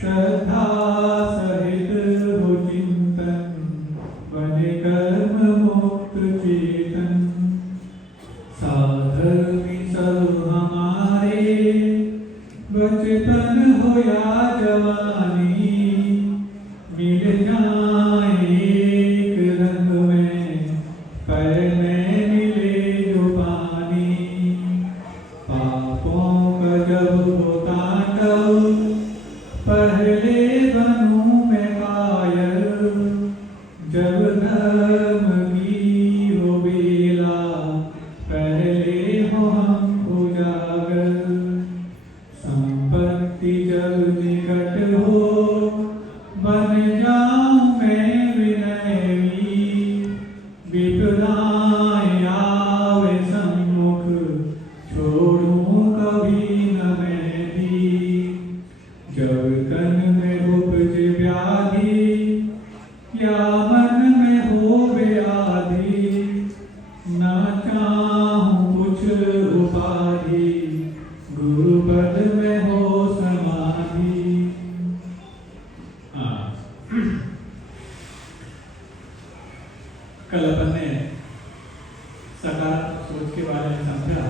श्रद्धा सहित हो चिंतन, बने कर्म मुक्त चेतन। साधर्मी सब हमारे, बचपन हो या जवानी, मिल जाए एक रंग में, पहले मिले जो पानी। पापों का जब होता तब, पहले बनूं मैं कायल। जब धर्म की हो बेला, पहले हो हम उजागर। संपत्ति जब निकट हो, बन जाऊं मैं विनयी। विपदाएं आवे सम्मुख, छोड़ूं कभी न मैं भी। जब तन में उपजे व्याधि, या मन में होवे आदि, न चाहूं कुछ उपाधि, गुरुपद में हो समाधि। कल अपन ने सकारात्मक सोच के बारे में समझा,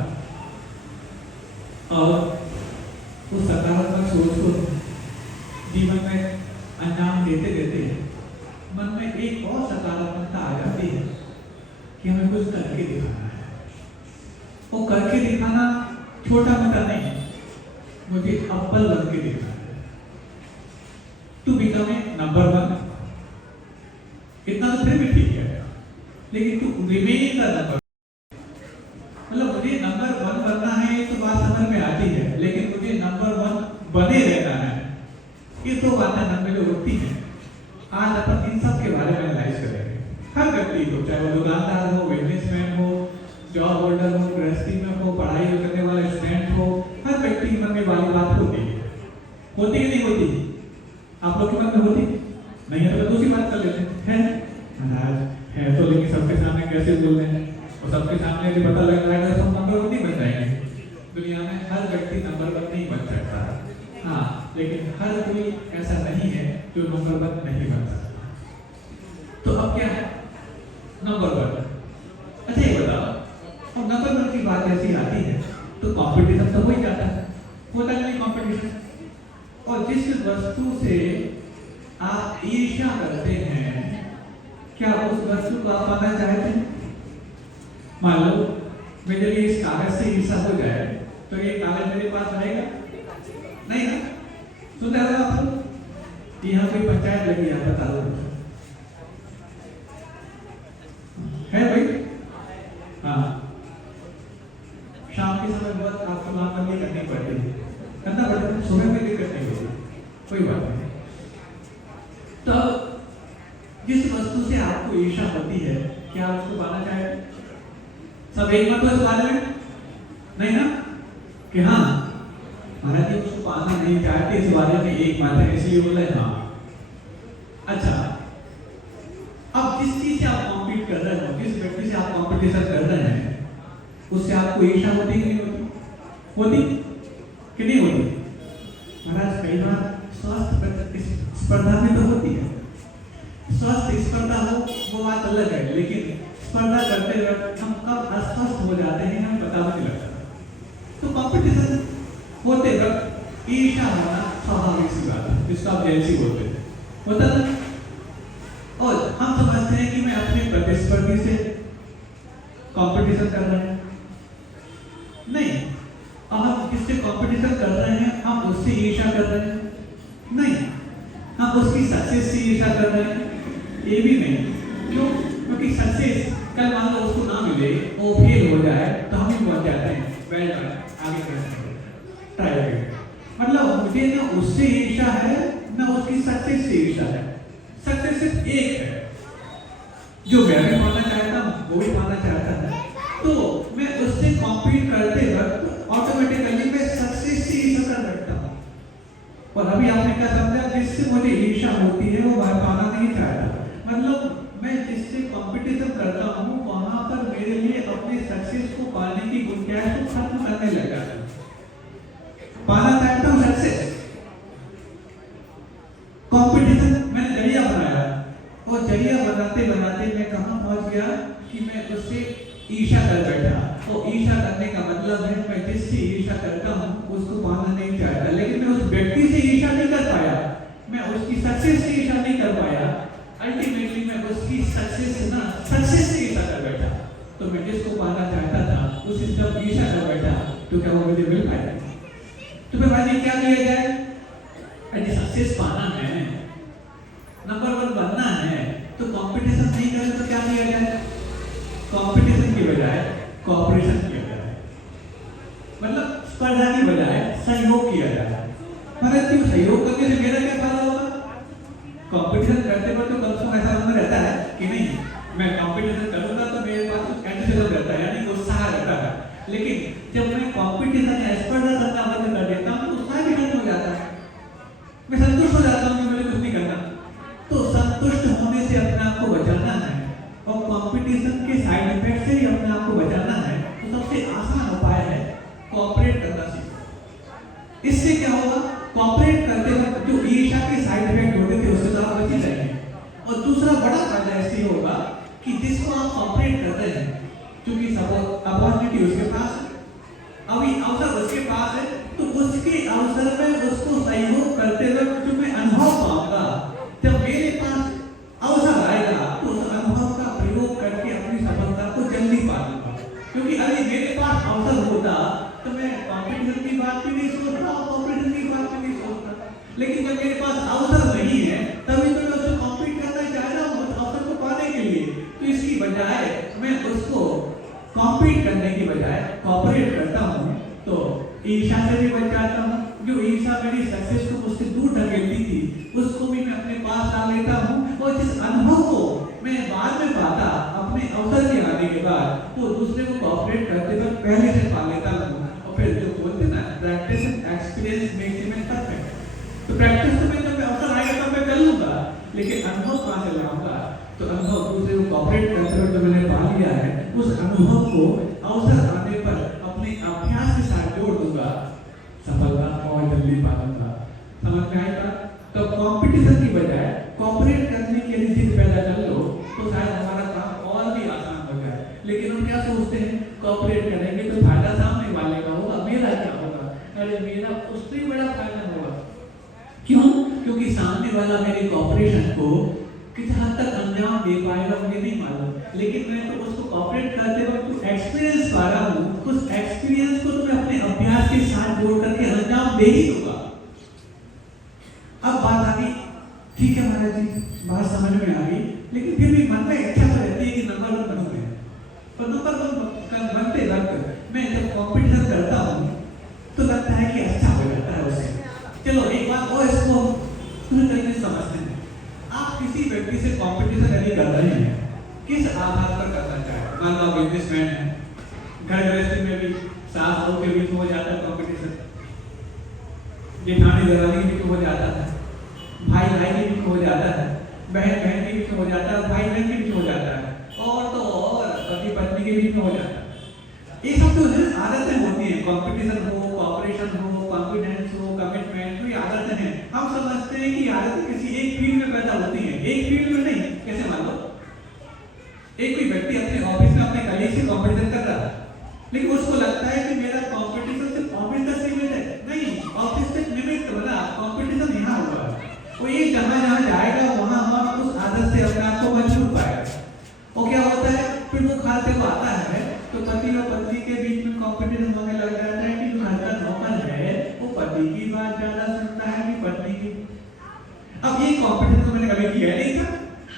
और उस सकारात्मक सोच को जीवन में अंजाम देते देते मन में एक और सकारात्मकता आ जाती है कि हमें कुछ करके दिखाना है। वो करके दिखाना छोटा मोटा नहीं है, मुझे अव्वल बन के दिखाना है। टू बिकम ए नंबर 1, इतना तो फिर भी ठीक है, लेकिन टू रिमेन द नंबर, मतलब मुझे नंबर 1 बनना है, ये तो बात समझ में आती है, लेकिन मुझे नंबर 1 बने रहना है, ये तो बातें मन में जो होती है। आज अपन इन सब के बारे में एनालाइज करेंगे। हर व्यक्ति को, चाहे वो दुकानदार हो, बिजनेसमैन हो, जॉब होल्डर हो, गृहस्थी में हो, पढ़ाई करने वाला स्टूडेंट हो, हर व्यक्ति के मन में वाली बात होती है। होती कि नहीं होती? आप लोग के मन में होती नहीं है तो दूसरी बात कर लेते हैं। महाराज है तो, लेकिन सबके सामने कैसे बोल रहे हैं, और सबके सामने यदि पता लग जाएगा तो हम नंबर 1 नहीं बन जाएंगे। दुनिया में हर व्यक्ति नंबर 1 नहीं बन सकता, हाँ, लेकिन हर कोई ऐसा नहीं है जो नंबर 1 नहीं बन सकता। तो अब क्या है नंबर 1? अच्छा ये बताओ, अब नंबर 1 की बात ऐसी आती है तो कंपटीशन तो हो ही जाता है, होता नहीं कंपटीशन। और जिस वस्तु से आप ईर्ष्या करते हैं, क्या उस वस्तु को आप पाना चाहते हैं? मान लो मेरे लिए इस कागज से ईर्ष्या हो जाए तो ये कागज मेरे पास रहेगा नहीं ना? सुनते हो आप? यहाँ कोई पंचायत लगी है, बता दो है भाई? हाँ, शाम के समय बहुत आपको नामबंदी करनी पड़ती है, करना पड़ता है, सुबह में दिक्कत नहीं होती, कोई बात नहीं। तो जिस वस्तु से आपको ईर्ष्या होती है, क्या आप उसको पाना चाहेंगे? सब एक मत हो इस बारे में, नहीं ना? कि हाँ महाराज जी उसको पाना नहीं चाहते, इस बारे में एक मत है, इसलिए बोला है हाँ। अच्छा, अब जिस चीज से आप कॉम्पीट कर रहे हो, जिस व्यक्ति से आप कॉम्पिटिशन कर रहे हैं, उससे आपको ईर्ष्या होती कि नहीं होती? होती कि नहीं होती? महाराज कई बार स्वस्थ स्पर्धा में तो होती है, स्वस्थ स्पर्धा हो वो बात अलग है, लेकिन स्पर्धा करते वक्त हम कब अस्वस्थ हो जाते हैं हमें पता नहीं लगता। तो कंपटीशन होते वक्त ईर्ष्या होना स्वाभाविक सी बात है, जिसको आप जेलसी बोलते हैं, होता था। और हम समझते हैं कि मैं अपने प्रतिस्पर्धी से कंपटीशन कर रहे हैं, नहीं। अब हम किससे कंपटीशन कर रहे हैं? हम उससे ईर्ष्या कर रहे हैं? नहीं, हम उसकी सक्सेस से ईर्ष्या कर रहे हैं? ये भी नहीं। क्यों? क्योंकि सक्सेस कल मान लो उसको ना मिले, वो फेल हो जाए तो हम ही पहुंच जाते हैं, वेल डन, आगे कैसे ट्राई करें। मतलब मुझे ना उससे ईर्ष्या है ना उसकी सक्सेस से ईर्ष्या है। सक्सेस सिर्फ एक है, जो मैं भी पाना चाहता हूँ वो भी पाना चाहता है, तो मैं उससे कॉम्पीट करते वक्त ऑटोमेटिकली मैं सक्सेस से ईर्ष्या कर बैठता हूँ। और अभी आपने क्या समझा? जिससे मुझे ईर्ष्या होती है वो मैं पाना नहीं चाहता। मतलब मैं जिससे कंपटीशन करता हूँ वहां पर मेरे लिए अपने सक्सेस को पाने की गुंजाइश को खत्म करने लगा। पाना चाहता हूँ सक्सेस, कंपटीशन मैंने जरिया बनाया और जरिया बनाते बनाते मैं कहाँ पहुँच गया कि मैं उससे ईर्ष्या कर बैठा। और ईर्ष्या करने का मतलब है मैं जिससे ईर्ष्या करता हूँ उसको पाना नहीं चाहता, लेकिन मैं उस व्यक्ति से ईर्ष्या नहीं कर पाया, मैं उसकी सक्सेस से ईर्ष्या नहीं कर पाया। अल्टीमेटली मैं उसकी सक्सेस से ईर्ष्या कर बैठा। तो मैं जिसको पाना चाहता था उससे जब ईर्ष्या कर बैठा तो क्या वो मुझे मिल पाएगा? तो फिर भाई क्या किया जाए? यदि सक्सेस पाना है, नंबर 1 बनना है, तो कंपटीशन नहीं करें तो क्या किया जाए? कंपटीशन की बजाय कोऑपरेशन किया जाए, मतलब स्पर्धा की बजाय सहयोग किया जाए। मगर क्यों सहयोग करने से मेरा क्या फायदा होगा? कंपटीशन करते वक्त तो कम से कम ऐसा मन रहता है कि नहीं मैं कंपटीशन करूंगा तो मेरे पास कुछ एंथुसियाज्म रहता है, यानी उत्साह रहता है। लेकिन जब मैं कंपटीशन या स्पर्धा करना बंद कर देता हूँ तो उत्साह भी खत्म हो जाता है, मैं संतुष्ट हो जाता हूँ कि मुझे कुछ नहीं करना। तो संतुष्ट होने से अपने आप को बचाना है और कंपटीशन के साइड इफेक्ट से भी अपने आप को बचाना है, तो सबसे आसान उपाय है कोऑपरेट करना सीखो। इससे क्या होगा? कोऑपरेट करते वक्त जो ईर्ष्या के साइड इफेक्ट होते थे उससे तो आप बच जाएंगे। और दूसरा बड़ा फायदा ऐसे होगा कि जिसको आप कोऑपरेट करते हैं, क्योंकि सब अपॉर्चुनिटी उसके पास है, अभी अवसर उसके पास है, तो उसके अवसर में उसको सहयोग करते वक्त जो मैं अनुभव पाऊंगा, जब मेरे पास अवसर आएगा तो उस अनुभव का प्रयोग करके अपनी सफलता को जल्दी पा लूंगा। क्योंकि अरे मेरे पास अवसर होता तो मैं कॉम्पिटिशन की बात भी नहीं सोचता और कॉम्पिटिशन की बात भी नहीं सोचता। लेकिन जब मेरे पास अवसर नहीं है तभी तो मैं उससे कॉम्पीट करना चाह रहा हूँ उस अवसर को पाने के लिए। तो इसकी बजाय मैं उसको कॉम्पीट करने की बजाय कॉपरेट करता हूँ, तो ईर्ष्या से भी बच जाता हूँ। जो ईर्ष्या मेरी सक्सेस को मुझसे दूर ढकेलती थी उसको भी मैं अपने पास ला लेता हूँ, और जिस अनुभव को मैं बाद में पाता अपने अवसर के आने के बाद, वो दूसरे को कॉपरेट करते वक्त पहले से पा लेता हूँ। और फिर जो बोलते ना practice and experience makes man perfect, तो प्रैक्टिस तो मैं जब अवसर आएगा तब मैं कर लूंगा, लेकिन अनुभव कहाँ से लाऊंगा? तो अनुभव दूसरे को कॉपरेट करते हुए जो मैंने पा लिया है उस अनुभव को अवसर आने पर अपने अभ्यास के साथ जोड़ दूंगा, सफलता और जल्दी पा लूंगा। समझ में आएगा? तो कंपटीशन की बजाय कोऑपरेट करने के लिए जिद पैदा कर लो तो शायद हमारा काम और भी आसान हो जाए। लेकिन हम क्या सोचते हैं, कोऑपरेट करेंगे तो फायदा सामने वाले का होगा, मेरा क्या होगा? अरे मेरा उससे बड़ा फायदा होगा। क्यों? क्योंकि सामने वाला मेरे कोऑपरेशन को किस हद तक अंजाम दे पाएगा मुझे नहीं मालूम, लेकिन मैं तो उसको कोऑपरेट करते वक्त एक्सपीरियंस पा रहा हूँ, उस एक्सपीरियंस को तो मैं अपने अभ्यास के साथ जोड़ करके अंजाम दे ही दूंगा। अब बात आ गई, ठीक है महाराज जी बात समझ में आ गई, लेकिन फिर भी मन में इच्छा तो रहती है कि नंबर 1 बनूंगा। पर नंबर 1 बनते वक्त मैं जब कॉम्पिटिशन करता हूँ तो लगता है कि अच्छा हो जाता है उससे। चलो एक बात और इसको पूरी तरीके से समझते हैं। आप किसी व्यक्ति से कंपटीशन यदि कर रहे हैं, किस आधार पर करना चाहें? मान लो बिजनेसमैन है, घर गृहस्थी में भी सास बहू के बीच में हो जाता है कंपटीशन, जेठानी दरानी के बीच में हो जाता है, भाई भाई के बीच में हो जाता है, बहन बहन के बीच में हो जाता है, भाई बहन के बीच में हो जाता है, और तो और पति पत्नी के बीच में हो जाता है। ये सब तो आदतें होती हैं, कंपटीशन हो, कोऑपरेशन हो, कॉन्फिडेंस हो, कमिटमेंट, तो ये आदतें हैं। हम समझते हैं कि आदतें किसी एक फील्ड में पैदा होती हैं, एक फील्ड में नहीं। कैसे? मान लो एक कोई व्यक्ति अपने ऑफिस में अपने कलीग से कंपटीशन कर रहा है, लेकिन उसको लगता है कि मेरा कंपटीशन सिर्फ ऑफिस तक सीमित है। नहीं, ऑफिस तक निमित्त बना, कंपटीशन यहाँ हुआ है। वो ये जहाँ जहाँ जाएगा वहाँ वहाँ उस आदत से अपने आप को मजबूत पाएगा। और क्या होता है फिर वो खाते को आता है तो पति और पत्नी के बीच में कंपटीशन होने लग जाता है कि जो घर का नौकर है वो पति की बात ज्यादा सुनता है कि पत्नी की। अब ये कंपटीशन तो मैंने कभी किया नहीं था,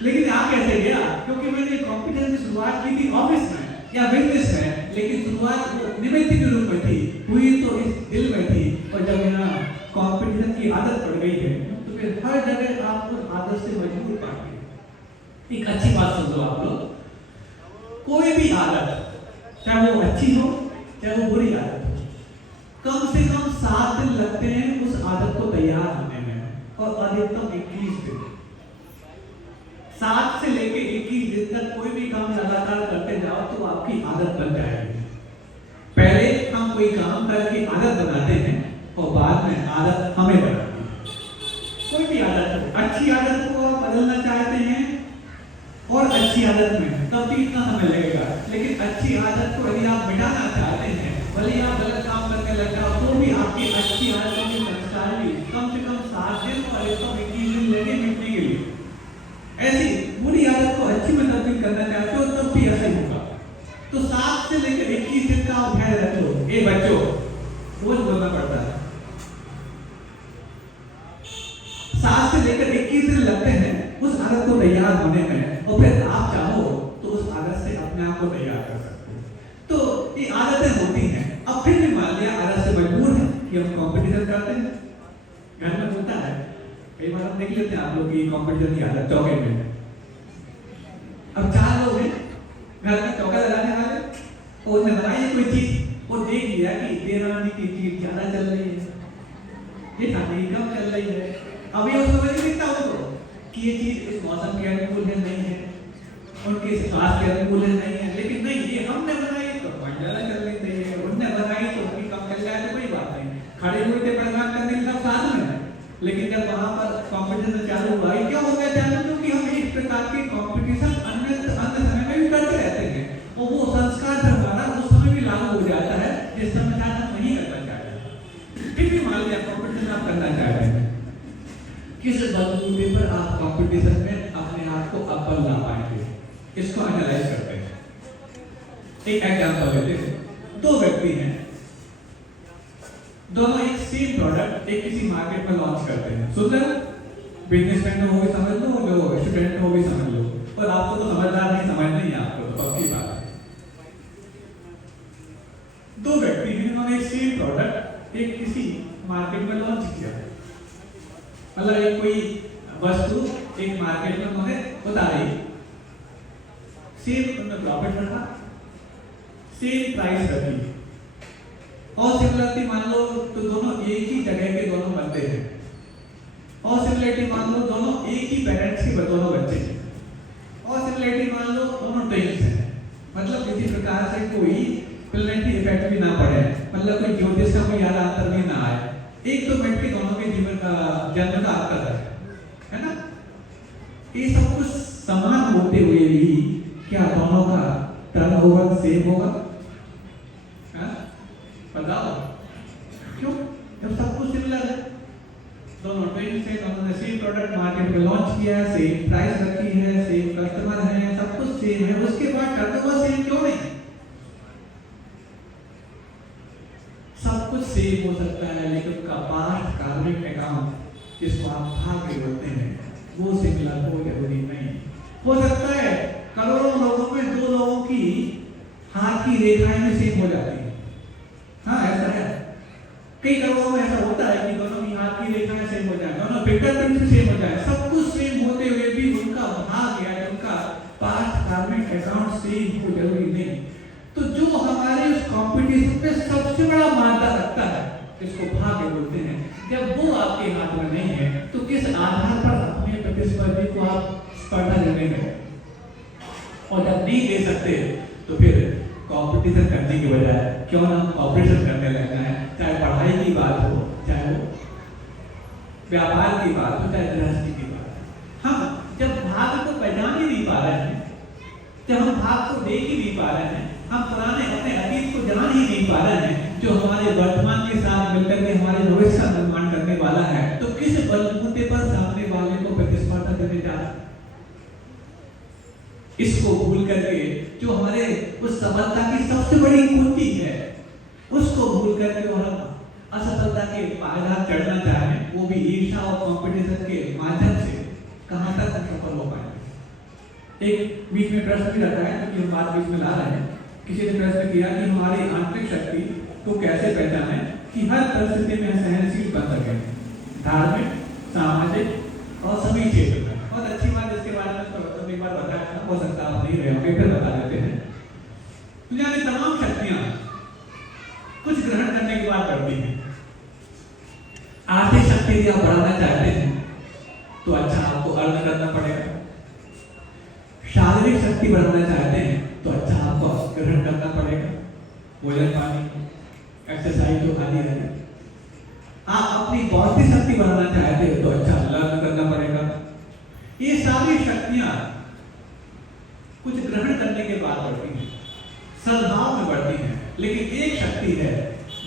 लेकिन आ कैसे गया? क्योंकि मैंने कंपटीशन की शुरुआत की थी ऑफिस में या बिजनेस में, लेकिन शुरुआत निमित्त के रूप में थी, हुई तो इस दिल में थी। और जब यहाँ कंपटीशन की आदत पड़ गई है तो फिर हर जगह आप उस आदत से मजबूर पाएंगे। एक अच्छी बात सुन लो आप लोग, कोई भी आदत चाहे वो अच्छी हो चाहे वो बुरी आदत हो, कम से कम 7 दिन लगते हैं उस आदत को तैयार होने में, और अधिकतम 21 दिन। 7 से लेके 21 दिन तक कोई भी काम लगातार करते जाओ तो आपकी आदत बन जाएगी। पहले हम कोई काम करके आदत बनाते हैं और बाद में आदत हमें बनाती है। कोई भी आदत हो, अच्छी आदत को आप बदलना चाहते हैं और अच्छी आदत में तब भी इतना समय लगेगा, लेकिन अच्छी आदत को यदि आप मिटाना चाहते हैं, भले आप गलत काम करने लग जाओ तो भी आपकी अच्छी आदतों की संस्कारी कम से कम 7 दिन और 121 दिन लगे मिटने के लिए। ऐसी बुरी आदत को अच्छी में तब्दील करना चाहते हो तब भी ऐसा ही होगा। तो 7 से लेकर 21 दिन का आप ध्यान रखो। ए बच्चों, रोज बोलना पड़ता है। 7 से लेकर 21 दिन लगते हैं उस आदत को तैयार होने में, और फिर आप चाहो तो उस आदत से अपने आप को तैयार कर सकते हो। तो ये आदतें होती हैं। अब फिर भी मान लिया आदत से मजबूर है कि हम कंपटीशन करते हैं, घर में होता है कई बार, हम देख लेते हैं आप लोग की कंपटीशन की आदत चौके में। अब 4 लोग हैं घर में चौका लगाने वाले, और उसने बनाई कोई चीज, वो देख लिया कि देवरानी की चीज ज्यादा चल रही है, ये ठाकुर कम चल रही है। अभी उसको नहीं दिखता उसको कि ये चीज इस मौसम के अनुकूल है नहीं है, उनके स्वास्थ्य के अनुकूल है नहीं है, लेकिन नहीं ये हमने बनाई तो ज्यादा चलनी चाहिए, उनने बनाई तो उनकी कम चल जाए तो कोई बात नहीं। खड़े हुए थे प्रदान करने के सब साथ में है, लेकिन जब वहां पर कंपटीशन चालू हुआ, क्या हो गया चालू? क्योंकि हम इस प्रकार के कंपटीशन अन्य समय में भी करते रहते हैं, और वो संस्कार जो हमारा उस समय भी लागू हो जाता है जिस समय हम नहीं करना चाहते। फिर भी मान लिया कंपटीशन आप करना चाहते हैं, किस बलबूते पर आप कंपटीशन में अपने आप को अव्वल ला पाएंगे, इसको एनालाइज करते हैं। एक एग्जांपल लेते हैं। 2 व्यक्ति हैं, दोनों एक सेम प्रोडक्ट एक किसी मार्केट में लॉन्च करते हैं। सुंदर बिजनेसमैन हो भी समझ लो, जो स्टूडेंट हो भी समझ लो, और आपको तो समझदार नहीं समझ नहीं है, आपको तो पक्की बात है। 2 व्यक्ति हैं, उन्होंने एक सेम प्रोडक्ट एक किसी मार्केट में लॉन्च किया, मतलब एक कोई वस्तु एक मार्केट में उन्होंने उतारी, सेम उन्होंने प्रॉफिट रखा, सेम प्राइस रखी, और सिमिलरिटी मान लो तो दोनों एक ही जगह के दोनों बंदे हैं, और सिमिलरिटी मान लो दोनों एक ही पेरेंट्स के दोनों बच्चे हैं, और सिमिलरिटी मान लो दोनों ट्विंस हैं, मतलब किसी प्रकार से कोई प्लेनेटरी इफेक्ट भी ना पड़े, मतलब कोई ज्योतिष का कोई ज्यादा अंतर भी ना आए, एक तो मिनट के दोनों के जीवन का जन्म का अंतर है ना। ये सब कुछ समान होते हुए भी क्या दोनों का टर्नओवर सेम होगा? बताओ क्यों? जब सब कुछ सिमिलर है, दोनों ट्विंस हैं, दोनों ने सेम प्रोडक्ट मार्केट में लॉन्च किया है, सेम प्राइस रखी है, सेम कस्टमर है, सब कुछ सेम है, उसके बाद टर्नओवर सेम क्यों नहीं? सब कुछ सेम हो सकता है, लेकिन उसका पास्ट कार्मिक अकाउंट जिसको आप भाग्य बोलते हैं वो सिमिलर हो जरूरी नहीं। हो सकता है करोड़ों लोगों में 2 लोगों की हाथ की रेखाएं भी सेम हो जाती है। हाँ ऐसा है, कई करोड़ों में ऐसा होता है कि दोनों की हाथ की रेखाएं सेम हो जाए, दोनों फिंगरप्रिंट भी सेम हो जाए, सब कुछ सेम होते हुए भी उनका भाग्य या उनका पास्ट कार्मिक अकाउंट सेम हो जरूरी नहीं। तो जो हमारे उस कंपटीशन में सबसे बड़ा मायना रखता है, इसको भाग्य बोलते हैं, जब वो आपके हाथ में नहीं है तो किस आधार पर अपने प्रतिस्पर्धी को आप स्पर्धा देंगे? और जब नहीं दे सकते तो फिर कंपटीशन करने की बजाय क्यों ना ऑपरेशन करने लगना है, चाहे पढ़ाई की बात हो, चाहे वो व्यापार की बात हो, चाहे गृहस्थी की बात हो। हम जब भाग्य को पहचान ही नहीं पा रहे हैं, जब हम भाग्य को देख ही नहीं पा रहे हैं, हम पुराने अपने अतीत को जान ही नहीं पा रहे हैं जो हमारे वर्तमान के साथ मिलकर के हमारे भविष्य का निर्माण करने वाला है, तो किस बलबूते पर सामने वाले को प्रतिस्पर्धा देने जा रहे हैं? इसको भूल करके जो हमारे उस सफलता की सबसे बड़ी कुंजी है उसको भूल करके और हम असफलता के पायदान चढ़ना चाहें, वो भी ईर्ष्या और कंपटीशन के माध्यम से, कहां तक हम सफल हो पाएंगे? एक बीच में प्रश्न भी रखा है क्योंकि हम बात बीच में ला रहे हैं। किसी ने प्रश्न किया कि हमारी आंतरिक शक्ति को कैसे पहचाने कि हर परिस्थिति में सहनशील बन सके, धार्मिक, सामाजिक और सभी क्षेत्र में। बहुत अच्छी बात, इसके बारे में तो एक बार बताया था, हो सकता आप नहीं रहे होंगे, फिर बता देते हैं। दुनिया की तमाम शक्तियां कुछ ग्रहण करने की बात करती हैं। आर्थिक शक्ति यदि आप बढ़ाना चाहते हैं तो अच्छा आपको अर्न करना पड़ेगा। शारीरिक शक्ति बढ़ाना चाहते हैं तो अच्छा आपको ग्रहण करना पड़ेगा, भोजन पानी एक्सरसाइज जो खाली है। आप अपनी बौद्धिक शक्ति बढ़ाना चाहते हो तो अच्छा लर्न करना पड़ेगा, बढ़ती हैं, लेकिन एक शक्ति है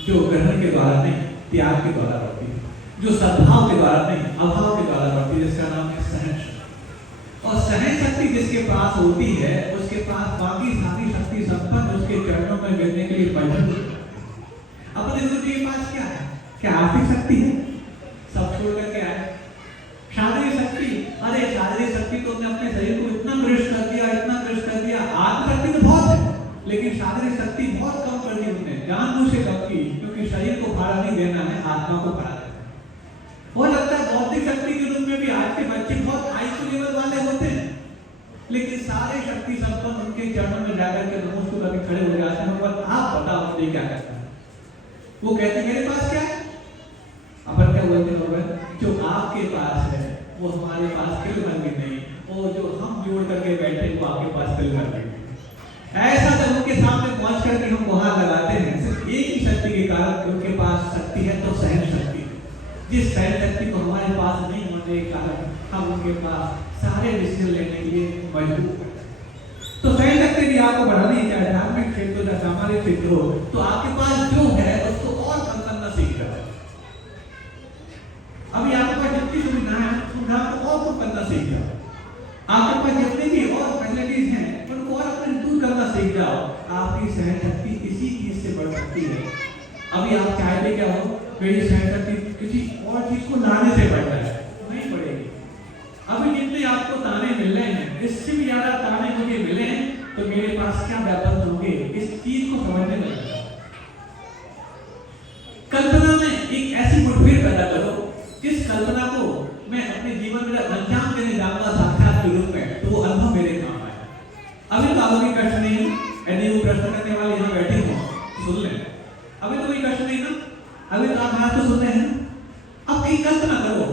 जो ग्रहण के द्वारा नहीं, त्याग के द्वारा बढ़ती है, जो सद्भाव के द्वारा नहीं, अभाव के द्वारा बढ़ती है, जिसका नाम है सहन शक्ति। और सहन शक्ति जिसके पास होती है, उसके पास बाकी सारी शक्ति संपन्न उसके चरणों में गिरने के लिए मजबूर है। अपने गुरु जी के पास क्या है? क्या आर्थिक शक्ति है? सब छोड़ करके आए। शारीरिक शक्ति, अरे शारीरिक शक्ति तो हमने अपने शरीर को इतना कृष कर दिया, इतना कृष कर दिया। आत्म शक्ति तो बहुत है, लेकिन शारीरिक शक्ति बहुत कम कर दी उन्होंने, जानबूझ से कम की, क्योंकि शरीर को भाड़ा नहीं देना है, आत्मा को भाड़ा देना है। हो लगता है बौद्धिक शक्ति के रूप में भी आज के बच्चे बहुत हाई लेवल वाले होते हैं, लेकिन सारे शक्ति संपन्न उनके चरणों में जाकर के नमस्ते करके खड़े हो जाते हैं। पर आप बताओ मुझे क्या करना है? वो कहते हैं मेरे पास क्या है? अपन क्या बोलते हैं? जो आपके पास है वो हमारे पास तिल भर भी नहीं, और जो हम जोड़ करके बैठे वो आपके पास तिल भर भी नहीं। ऐसा जब उनके सामने पहुंच करके हम गुहार लगाते हैं, सिर्फ एक ही शक्ति के कारण उनके पास शक्ति है, तो सहन शक्ति। जिस सहन शक्ति को हमारे पास नहीं होने के कारण हम उनके पास सारे डिसीजन लेने के लिए मजबूर हैं। तो सहन शक्ति भी आपको बढ़ानी है, चाहे धार्मिक क्षेत्र हो, चाहे सामाजिक क्षेत्र हो, तो आपके पास जो है उसको और कम करना सीख जाए। अभी आपके पास जितनी सुविधा है, सुविधा को और कम करना सीख जाओ। आपके पास जितनी भी और फैसिलिटीज हैं, उनको और अपने दूर करना सीख जाओ। आपकी सहन शक्ति इसी चीज से बढ़ सकती है। अभी आप चाहते क्या हो? मेरी सहन शक्ति किसी और चीज को लाने से बढ़ जाए, नहीं बढ़ेगी। अभी जितने आपको ताने मिल रहे हैं, इससे भी ज्यादा ताने मुझे मिले हैं, तो मेरे पास क्या व्यापक होंगे, इस चीज को समझने में लगता है। कल्पना में एक ऐसी मुठभेड़ पैदा करो जिस कल्पना को मैं अपने जीवन में अंजाम देने जाऊंगा साक्षात के रूप में, तो वो अनुभव मेरे काम आए। अभी तो आपको कष्ट नहीं है, यदि वो प्रश्न करने वाले यहाँ बैठे हो सुन लें। अभी तो कोई कष्ट नहीं ना, अभी तो आप तो सुन रहे हैं। अब एक कल्पना करो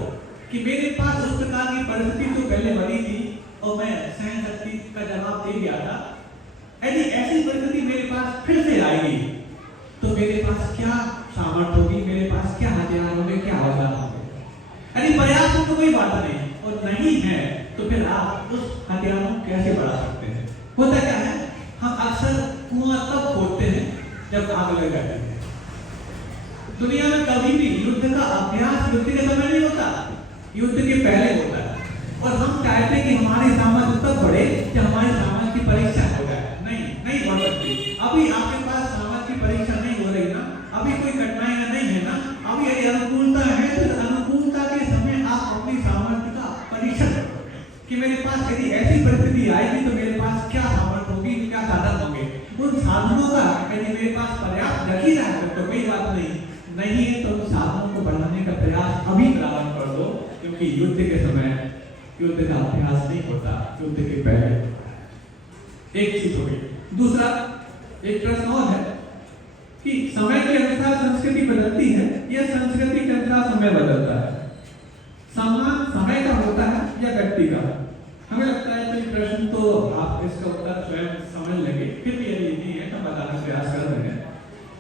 कि मेरे पास उस प्रकार की परिस्थिति तो पहले बनी थी और मैं सहन शक्ति का जवाब दे दिया था। यदि ऐसी परिस्थिति मेरे पास फिर से आएगी, तो मेरे पास क्या सामर्थ्य होगी, मेरे पास क्या हथियार होंगे, क्या औजार होंगे। यदि पर्याप्त तो कोई बात नहीं, और नहीं है तो फिर आप उस हथियार को कैसे बढ़ा सकते हैं? होता क्या है, हम अक्सर कुआं तब खोदते हैं जब आग लग जाती है। दुनिया में कभी भी युद्ध का अभ्यास युद्ध के समय नहीं होता, युद्ध के पहले होता है। और हम चाहते हैं कि हमारे सामर्थ्य तब बढ़े जब हमारे सामर्थ्य की परीक्षा हो जाए। नहीं बढ़ सकती। अभी आपके पास सामर्थ्य की परीक्षा नहीं हो रही ना, अभी कोई कठिनाइयां नहीं है ना, अभी यदि अनुकूलता है तो अनुकूलता के समय आप अपनी सामर्थ्य का परीक्षण करो कि मेरे पास यदि ऐसी परिस्थिति आएगी तो मेरे पास क्या सामर्थ्य होगी, क्या साधन होंगे। उन साधनों का यदि मेरे पास पर्याप्त रख ही रहा है तो कोई बात नहीं है तो उन साधनों को बढ़ाने का प्रयास अभी प्रारंभ कर दो, क्योंकि युद्ध के समय युद्ध का अभ्यास नहीं होता, युद्ध के पहले। एक चीज हो गई। दूसरा एक प्रश्न और है कि समय के अनुसार संस्कृति बदलती है या संस्कृति के अनुसार समय बदलता है? सम्मान समय का होता है या व्यक्ति का? हमें लगता है कि प्रश्न तो आप इसका उत्तर स्वयं समझ लेंगे, फिर भी यदि नहीं है तो बताने का प्रयास कर रहे हैं